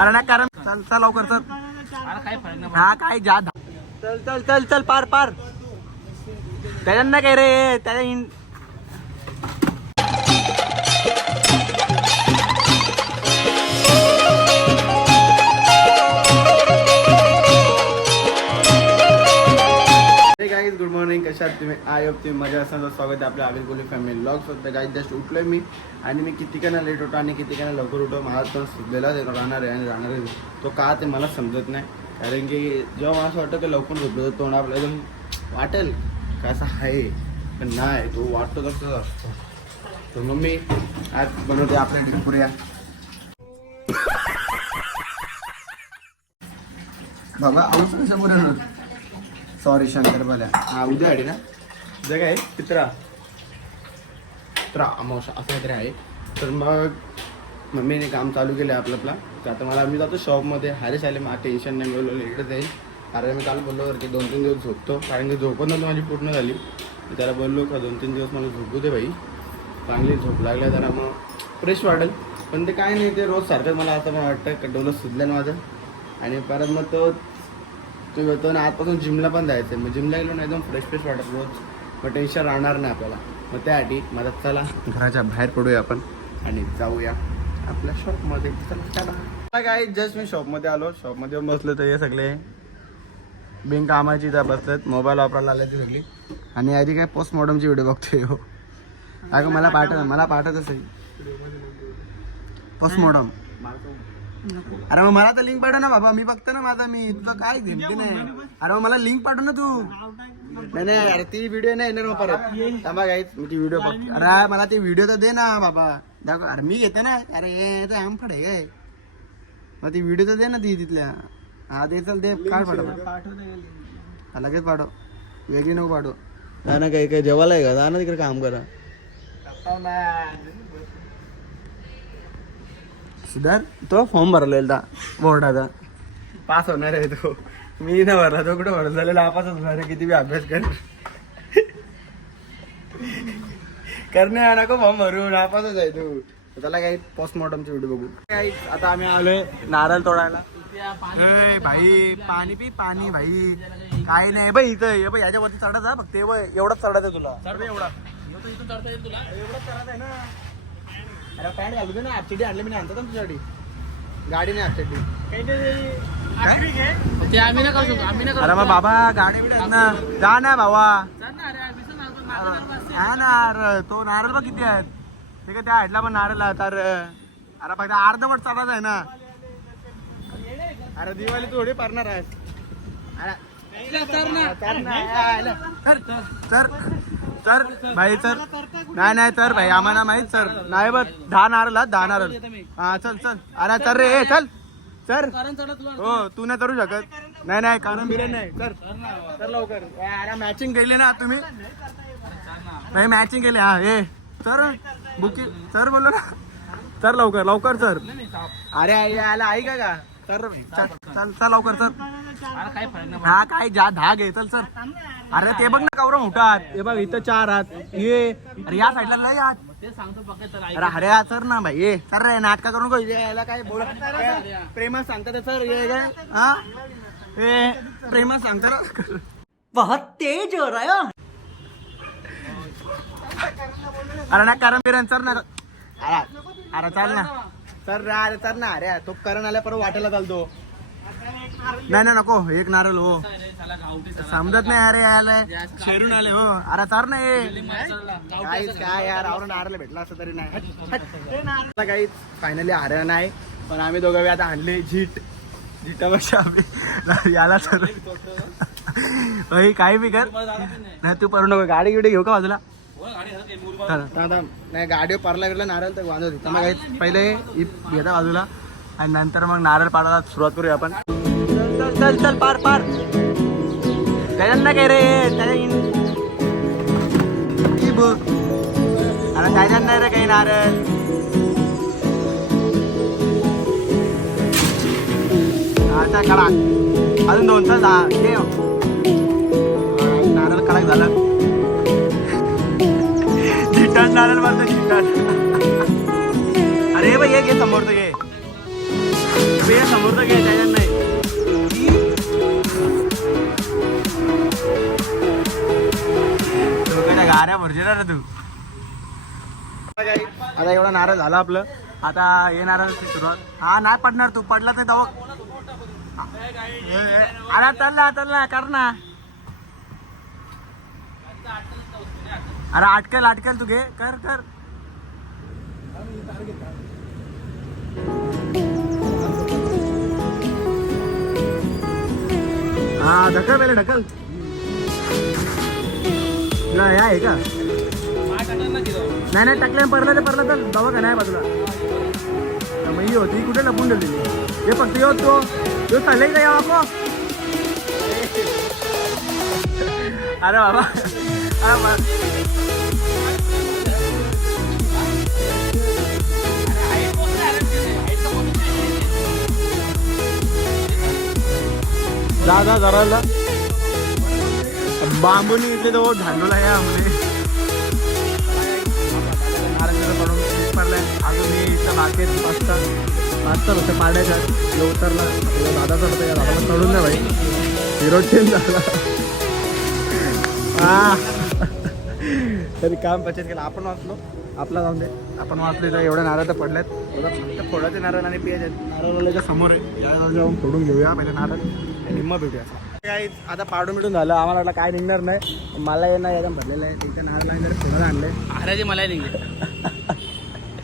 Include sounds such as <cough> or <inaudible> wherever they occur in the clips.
अरे ना कारण चल चल लवकर चल. काय हा काय जा चल चल चल चल पार पार. त्याच्यानं काय रे त्याच्या कशात तुम्ही आय होप तुम्ही मजा असताना स्वागत आहे आपल्या आविर कोहली फॅमिली ब्लॉग होतं काही जस्ट उठलोय मी आणि मी किती लेट होतो आणि किती लवकर उठो मला पण सुचलेलाच राहणार आहे आणि राहणार आहे. तो का ते मला समजत नाही. कारण की जेव्हा मला असं वाटतं की लवकर झोपलो तर तोंड आपलं एकदम वाटेल. कसा आहे? पण नाही तो वाटतो तसंच असतो. तर मग मी आज बनवते आपल्या डिपुऱ्या बाबा आऊस कसं सॉरी शंकर भल्या हा उद्या आहे ना उद्या काय पित्रा पित्रा अमावस्या असं काहीतरी आहे तर मग मम्मीने काम चालू केलं आपलं आपला तर आता मला मी जातो शॉपमध्ये हरेश आले मला टेन्शन नाही मिळवलं इकडे जाईल कारण मी काल बोललो की दोन तीन दिवस झोपतो कारण की झोपत नव्हती माझी पूर्ण झाली मी त्याला बोललो का दोन तीन दिवस मला झोपू दे बाई चांगली झोप लागल्या जरा मग फ्रेश वाटेल पण ते काय नाही ते रोज सारखं मला असं मला वाटतं का डोलं सुजलं ना माझं आणि परत मग तो तो येतो ना आजपासून जिमला पण जायचं मग जिमला गेलो ना एकदम फ्रेश फ्रेश वाटत. रोज मग टेन्शन राहणार नाही आपल्याला. मग त्यासाठी मला चला. घराच्या बाहेर पडूया आपण. आणि जाऊया आपल्या शॉपमध्ये चला काय जस्ट मी शॉपमध्ये आलो. शॉपमध्ये बसलो तर हे सगळे. बिन कामाची इथं बसतात मोबाईल वापरायला आले ते सगळी. आणि आधी काय पोस्टमॉर्टमची व्हिडिओ बघतोय हो. अगं मला पाठव मला पाठवत असेल. पोस्टमॉर्टम अरे मग मला तर लिंक पाठव ना बाबा. मी बघतो ना माझा. मी तुझं काय घेतली नाही. अरे मग मला लिंक पाठव ना तू. नाही नाही अरे ती व्हिडिओ नाही येणार मग परत. थांबा गाईच मी ती व्हिडिओ बघ अरे मला ती व्हिडिओ तर दे ना बाबा. दाखव. अरे मी घेते ना. अरे हे तर आमफड आहे काय? मग ती व्हिडिओ तर दे ना ती तिथल्या. हा दे चल दे. काढ पाठव हा, लगेच पाठव. वेगळी नको पाठव. ना काही काही जेवायला आहे का? जा ना तिकडे काम करा. सुधार तो फॉर्म भरलेला बोर्डाचा. पास होणार आहे तो. मी ना भरला तो कुठं भरला? झालेला नापास होणार आहे किती बी अभ्यास कर. करणे नको फॉर्म भरू नापासच आहे तू. त्याला काही पोस्टमॉर्टमची व्हिडिओ बघू. काही आता आम्ही आलोय नारळ तोडायला. ए, भाई पाणी पी पाणी भाई. काही नाही बाई इथं ये बाई याच्यावरती चढत जा फक्त एवढं एवढंच चढत आहे तुला. चढ एवढा. इथून चढता येईल तुला एवढंच चढत आहे ना. अरे पॅन्ट घालू दे ना आणले मी आणतो ना तुझ्यासाठी गाडी नाही ते आम्ही ना करू शकतो आम्ही ना अरे मग बाबा गाडी बिडी आहेत ना जा ना अरे बस. हा ना अरे तो नारळ बघ किती आहेत ठीक आहे त्या हाईटला पण नारळ आहे तर अरे फक्त अर्धवट चालत आहे ना अरे दिवाळी थोडी पडणार आहे अरे तर तर भाई तर नाही नाही तर भाई आम्हाला माहीत सर. नाही बघ दहा नारला दहा नारळ हा चल चल. अरे चल रे ए, चल. चल हो तू नाही करू शकत. नाही नाही कारण बिर्याणी नाही. सर लवकर. अरे मॅचिंग केली ना तुम्ही? नाही मॅचिंग केली. हा ए. सर बुकिंग सर बोललो ना. चल लवकर लवकर सर. अरे याला ऐका का का? चल चल चल लवकर सर. काय हा काय जा दहा घे चल सर. अरे ते बघ ना कवरा हात हे बघ इथं चार हात ये. अरे या साईडला लय हात पडत. ते सांगतो फक्त चल ऐक अरे अरे हा सर ना भाई. ये सर रे नाटका करू नको. याला काय बोल प्रेमात सांगतात सर. ये काय हा? ए प्रेमात सांगतात. बहुत तेज हो रहा है। अरे ना करण बिरण सर ना. अरे अरे चाल ना. सर रे अरे चल ना. अरे तो करण आल्या परत वाटेला चालतो. नाही नाही नको. एक नारळ हो. समजत नाही अरे यायला. शेरून आले हो. अरे तर नाही. काहीच काय यार आवरून नारळ भेटला असं तरी नाही. आता काहीच फायनली हार नाही पण आम्ही दोघं आता आणले झीट. झीटापेक्षा आम्ही याला तर काही बी कर. नाही. तू परू नको. गाडी गिडी घेऊ का बाजूला? नाही गाडी पारला गेला नारळ तर वाजवते. होती मग काही पहिले घेता बाजूला. आणि नंतर मग नारळ पाडायला सुरुवात करूया आपण. चल चल चल चल पार पार त्याच्यानं काय रे त्याच्या नाही रे. काही नारळ आता कडा अजून दोन तास हा घे. नारळ कडक झालं. चिकन नारळ मारतो चिकन. अरे भाई ये घे समोर घे. पेय समोर तर घ्यायचं त्याच्यात नारळ झाला आपलं. आता हे नारळ सुरुवात. हा नाही पडणार तू. पडला नाही दवा अरे चालला चालला कर ना. अरे अटकेल अटकेल तू घे. कर कर. हा ढकल पहिले ढकल. आहे का नाही नाही टाकलं पडलं तर पडलं तर दवा का नाही बाजूला मग ही होती कुठे लपून ठेवलेली हे फक्त यो तो. यो चालले का या बापा अरे बाबा. अरे बा- जा जा जरा बांबूनी बांबून इथले तो झांडूला या म्हणे. बागेत पाचता पाचता होतं पाड्याच्या जो उतरला. तो दादा या दादाला चढून द्या भाई. हिरो चेंज झाला हा तरी काम पचत केलं. आपण वाचलो. आपला जाऊन दे. आपण वाचले तर एवढ्या नारळ तर पडल्यात फक्त फोडाचे नारळ आणि पियाचे. नारळच्या समोर आहे. या जाऊन फोडून घेऊया. पहिले नारळ निम्मा भेटूया. काही आता पाडून मिटून झालं. आम्हाला वाटलं काय निघणार नाही. मला ये एकदम भरलेलं आहे. तिथे नारळ आणि फोडायला आणलंय? महाराजी मला निघले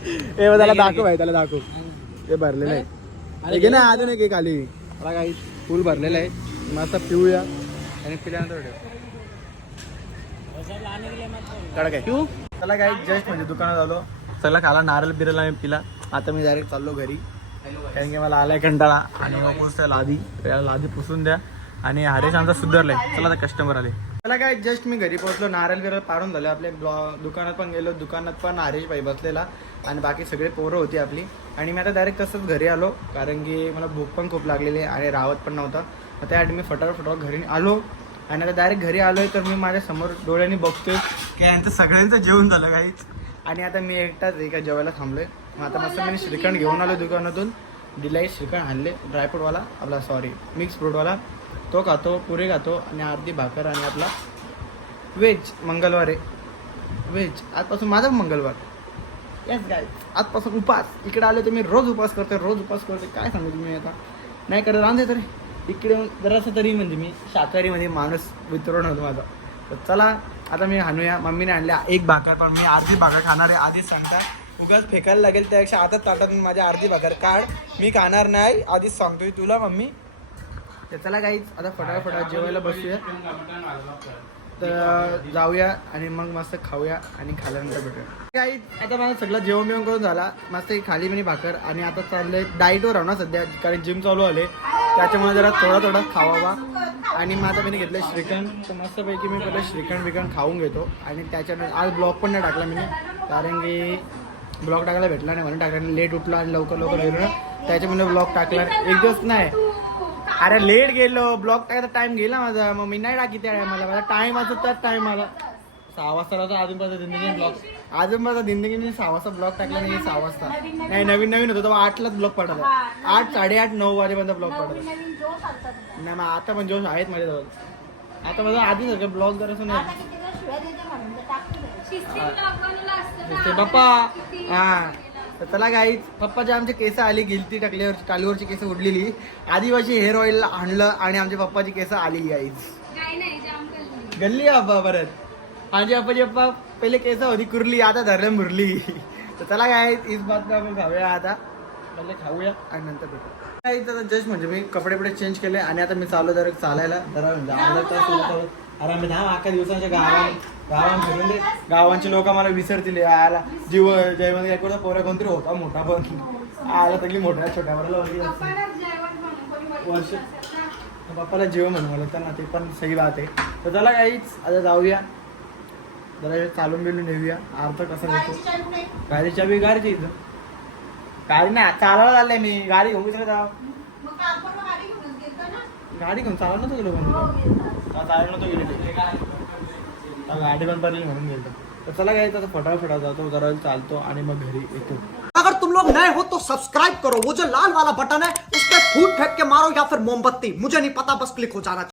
<laughs> हे बघ त्याला दाखव भाई त्याला दाखव. हे भरलेलं आहे. अरे घे ना अजून एक खाली. मला काही फुल भरलेलं आहे. मस्त पिऊया आणि पिल्यानंतर भेटूया. कडक आहे पिऊ त्याला काही जस्ट म्हणजे दुकानात आलो. चला खाला नारळ बिरल आम्ही पिला. आता मी डायरेक्ट चाललो घरी. कारण की मला आलाय कंटाळा. आणि मग पुसता लादी. त्याला लादी पुसून द्या. आणि हरेश आमचा सुधारलाय. चला आता कस्टमर आले. मला काय जस्ट मी घरी पोहोचलो नारळ बिरळ पाडून झालं आपले ब्लॉ दुकानात पण गेलो दुकानात पण आरेश भाई बसलेला आणि बाकी सगळे पोरं होती आपली. आणि मी आता डायरेक्ट तसंच घरी आलो कारण की मला भूक पण खूप लागलेली आहे आणि रावत पण नव्हता. मग त्यासाठी मी फटाफट फटाफट घरी आलो. आणि आता डायरेक्ट घरी आलोय तर मी माझ्यासमोर डोळ्यांनी बघतोय की यांचं सगळ्यांचं जेवण झालं काहीच आणि आता मी एकटाच एका जेवायला थांबलोय. मग आता मस्त मी श्रीखंड घेऊन आलो दुकानातून. डिलाईट श्रीखंड आणले ड्रायफ्रूटवाला आपला सॉरी मिक्स फ्रूटवाला तो खातो पुरे खातो आणि अर्धी भाकर आणि आपला व्हेज मंगळवार आहे. व्हेज आजपासून माझा मंगळवार. येस गाय आजपासून उपास. इकडे आले तर मी रोज उपास करते रोज उपास करते काय सांगू तुम्ही आता? नाही करत राहते तरी. इकडे जरासं तरी म्हणजे मी शाकाहारीमध्ये माणूस वितरण होतो माझा. तर चला आता मी हाणूया. मम्मीने आणल्या एक भाकर पण मी अर्धी भाकर खाणार आहे. आधीच सांगता उगाच फेकायला लागेल त्यापेक्षा आता ताटात मी माझी अर्धी भाकर. काढ. मी खाणार नाही. आधीच सांगतोय तुला मम्मी. तर चला काहीच आता फटाफट जेवायला बसूया. तर जाऊया आणि मग मस्त खाऊया आणि खाल्यानंतर भेटूया. काही आता माझं सगळं जेवण बिवण करून झाला. मस्त खाली मिनी भाकर आणि आता चाललंय डाईटवर आहो ना सध्या कारण जिम चालू आले. त्याच्यामुळे जरा थोडा थोडा खावावा. आणि मग आता मी घेतलं श्रीखंड. तर मस्तपैकी मी पहिले श्रीखंड बिखंड खाऊन घेतो. आणि त्याच्यानंतर आज ब्लॉग पण नाही टाकला मी कारण की ब्लॉग टाकायला भेटला नाही म्हणून टाकला. लेट उठला आणि लवकर लवकर गेलो ना. त्याच्यामुळे ब्लॉग टाकला. एक दिवस नाही अरे लेट गेलो ब्लॉग टाकायचा टाइम गेला माझा. मग मी नाही टाकी त्या टायमाला माझा टाइम असतो त्याच टायमाला सहा वाजता होता अजून माझा जिंदगी ब्लॉग अजून माझा जिंदगी मी सहा वाजता ब्लॉग टाकला नाही सहा वाजता. नाही नवीन नवीन होतो तेव्हा आठलाच ब्लॉग पडला. आठ साडेआठ नऊ वाजेपर्यंत ब्लॉग पडला. नाही मग आता पण जोश आहेत माझ्याजवळ. आता माझा आधी सगळं ब्लॉग जर असं नाही. ते पप्पा हा. तर चला गाईच पप्पाचे आमचे केस आली गिलती टाकल्यावरची कालीवरची केस उडलेली. आदिवासी हेअर ऑइल आणलं आणि आमच्या पप्पाची केस आली गाईच गल्ली. अप्पा परत. माझी पप्पाची पप्पा पहिले केस होती कुरली आता धरलं मुरली. तर चला काय इस बात आपण खाऊया आता. पहिले खाऊया आणि नंतर भेटू. काही तर जस्ट म्हणजे मी कपडे बिपडे चेंज केले आणि आता मी चालू जरा चालायला. जरा म्हणजे अर्धा तास होतं. अरे मी दहा अख्या दिवसांच्या फिरून दे. गावांची लोक मला विसरतील. यायला जीव जयमध्ये एक पोऱ्या कोणतरी होता मोठा पण. आला तरी मोठ्या छोट्या वरला वर्ष पप्पाला जीव म्हणून मला तर ना ते पण सही बात आहे. तर चला काहीच आता जाऊया. जरा हे चालून बिलून येऊया. अर्थ कसा देतो गाडीच्या बी गाडीच्या इथं. गाडी ना चालायला चाललंय मी. गाडी घेऊन कसं जाऊ गाडी घेऊन चालत नव्हतं गेलो नव्हतं आता गाडी पण पडली म्हणून गेलो. तर चला काय आता फटाफट जातो. जरा चालतो आणि मग घरी येतो. अगर तुम लोग नए हो तो सब्सक्राइब करो। वो जो लाल वाला बटन है उस पर फूट फेंक के मारो या फिर मोमबत्ती। मुझे नहीं पता बस क्लिक हो जाना